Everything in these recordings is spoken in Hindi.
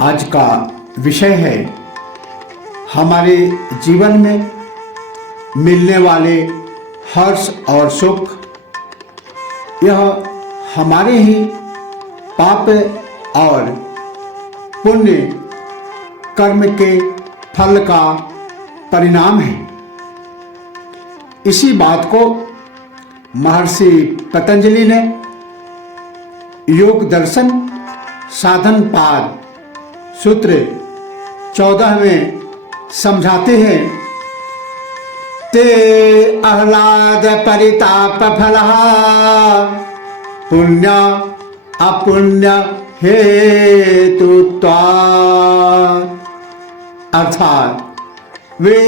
आज का विषय है हमारे जीवन में मिलने वाले हर्ष और सुख। यह हमारे ही पाप और पुण्य कर्म के फल का परिणाम है। इसी बात को महर्षि पतंजलि ने योग दर्शन साधन पाद सूत्र 14 में समझाते हैं। ते आह्लाद परिताप फलः पुण्य अपुण्य हेतुत्वात्। अर्थात वे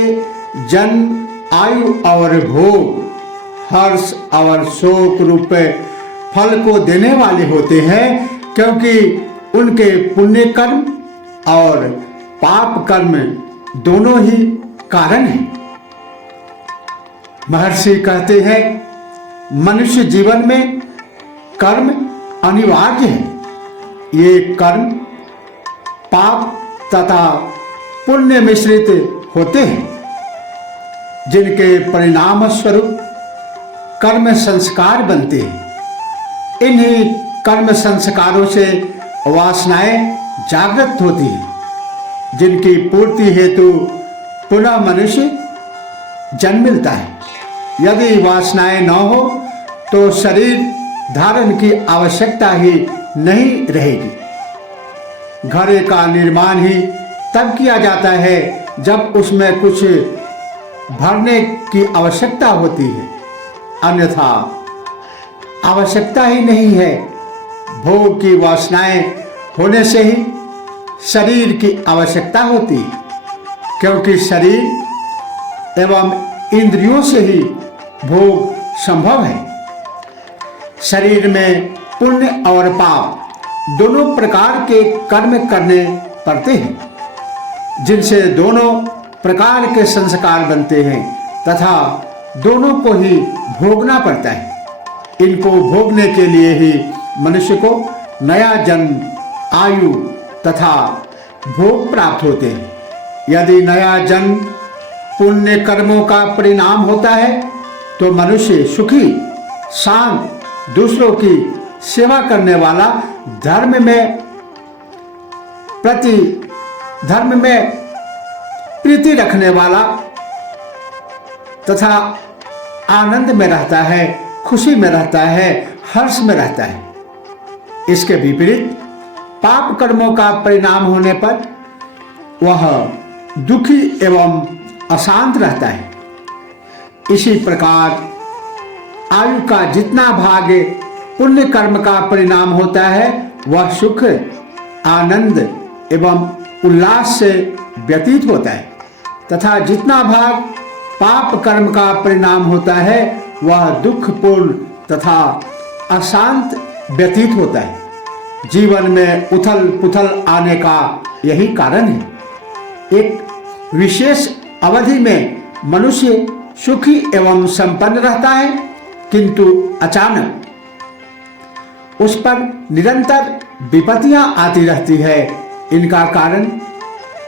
जन्म आयु और भोग हर्ष और शोक रूप फल को देने वाले होते हैं, क्योंकि उनके पुण्य कर्म और पाप कर्म दोनों ही कारण हैं। महर्षि कहते हैं मनुष्य जीवन में कर्म अनिवार्य है। ये कर्म पाप तथा पुण्य मिश्रित होते हैं, जिनके परिणाम स्वरूप कर्म संस्कार बनते हैं। इन्हीं कर्म संस्कारों से वासनाएं जागृत होती हैं, जिनकी पूर्ति हेतु पुनः मनुष्य जन्म मिलता है। यदि वासनाएं न हो तो शरीर धारण की आवश्यकता ही नहीं रहेगी। घर का निर्माण ही तब किया जाता है जब उसमें कुछ भरने की आवश्यकता होती है, अन्यथा आवश्यकता ही नहीं है। भोग की वासनाएं होने से ही शरीर की आवश्यकता होती है, क्योंकि शरीर एवं इंद्रियों से ही भोग संभव है। शरीर में पुण्य और पाप दोनों प्रकार के कर्म करने पड़ते हैं, जिनसे दोनों प्रकार के संस्कार बनते हैं तथा दोनों को ही भोगना पड़ता है। इनको भोगने के लिए ही मनुष्य को नया जन्म आयु तथा भोग प्राप्त होते हैं। यदि नया जन्म पुण्य कर्मों का परिणाम होता है तो मनुष्य सुखी शांत दूसरों की सेवा करने वाला धर्म में प्रीति रखने वाला तथा आनंद में रहता है, खुशी में रहता है, हर्ष में रहता है। इसके विपरीत पाप कर्मों का परिणाम होने पर वह दुखी एवं अशांत रहता है। इसी प्रकार आयु का जितना भाग पुण्य कर्म का परिणाम होता है वह सुख आनंद एवं उल्लास से व्यतीत होता है, तथा जितना भाग पाप कर्म का परिणाम होता है वह दुखपूर्ण तथा अशांत व्यतीत होता है। जीवन में उथल पुथल आने का यही कारण है। एक विशेष अवधि में मनुष्य सुखी एवं संपन्न रहता है, किंतु अचानक उस पर निरंतर विपत्तियां आती रहती है। इनका कारण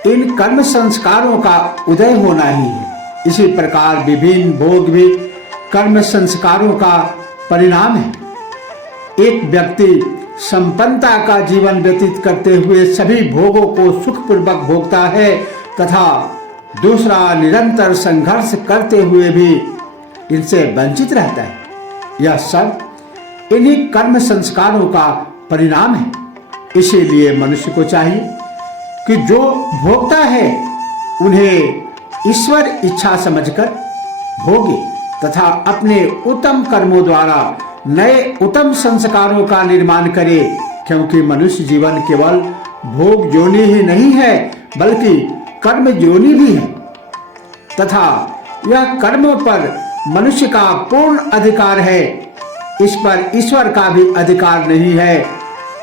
इन कर्म संस्कारों का उदय होना ही है। इसी प्रकार विभिन्न भोग भी कर्म संस्कारों का परिणाम है। एक व्यक्ति संपन्नता का जीवन व्यतीत करते हुए सभी भोगों को सुखपूर्वक भोगता है, तथा दूसरा निरंतर संघर्ष करते हुए भी इनसे वंचित रहता है। यह सब इन्हीं कर्म संस्कारों का परिणाम है। इसीलिए मनुष्य को चाहिए कि जो भोगता है उन्हें ईश्वर इच्छा समझकर भोगे तथा अपने उत्तम कर्मों द्वारा नए उत्तम संस्कारों का निर्माण करे, क्योंकि मनुष्य जीवन केवल भोग योनि ही नहीं है बल्कि कर्म योनि भी है, तथा यह कर्मों पर मनुष्य का पूर्ण अधिकार है। इस पर ईश्वर का भी अधिकार नहीं है,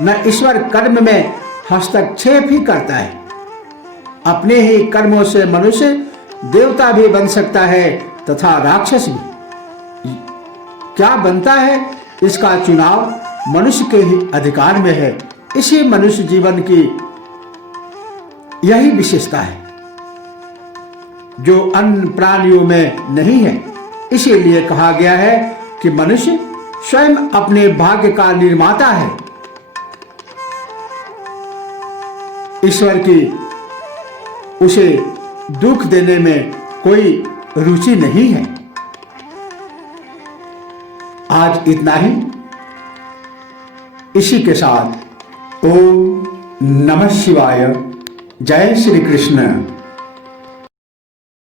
न ईश्वर कर्म में हस्तक्षेप ही करता है। अपने ही कर्मों से मनुष्य देवता भी बन सकता है तथा राक्षस भी। क्या बनता है इसका चुनाव मनुष्य के ही अधिकार में है। इसी मनुष्य जीवन की यही विशेषता है जो अन्य प्राणियों में नहीं है। इसीलिए कहा गया है कि मनुष्य स्वयं अपने भाग्य का निर्माता है। ईश्वर की उसे दुख देने में कोई रुचि नहीं है। आज इतना ही। इसी के साथ ओम नमः शिवाय। जय श्री कृष्ण।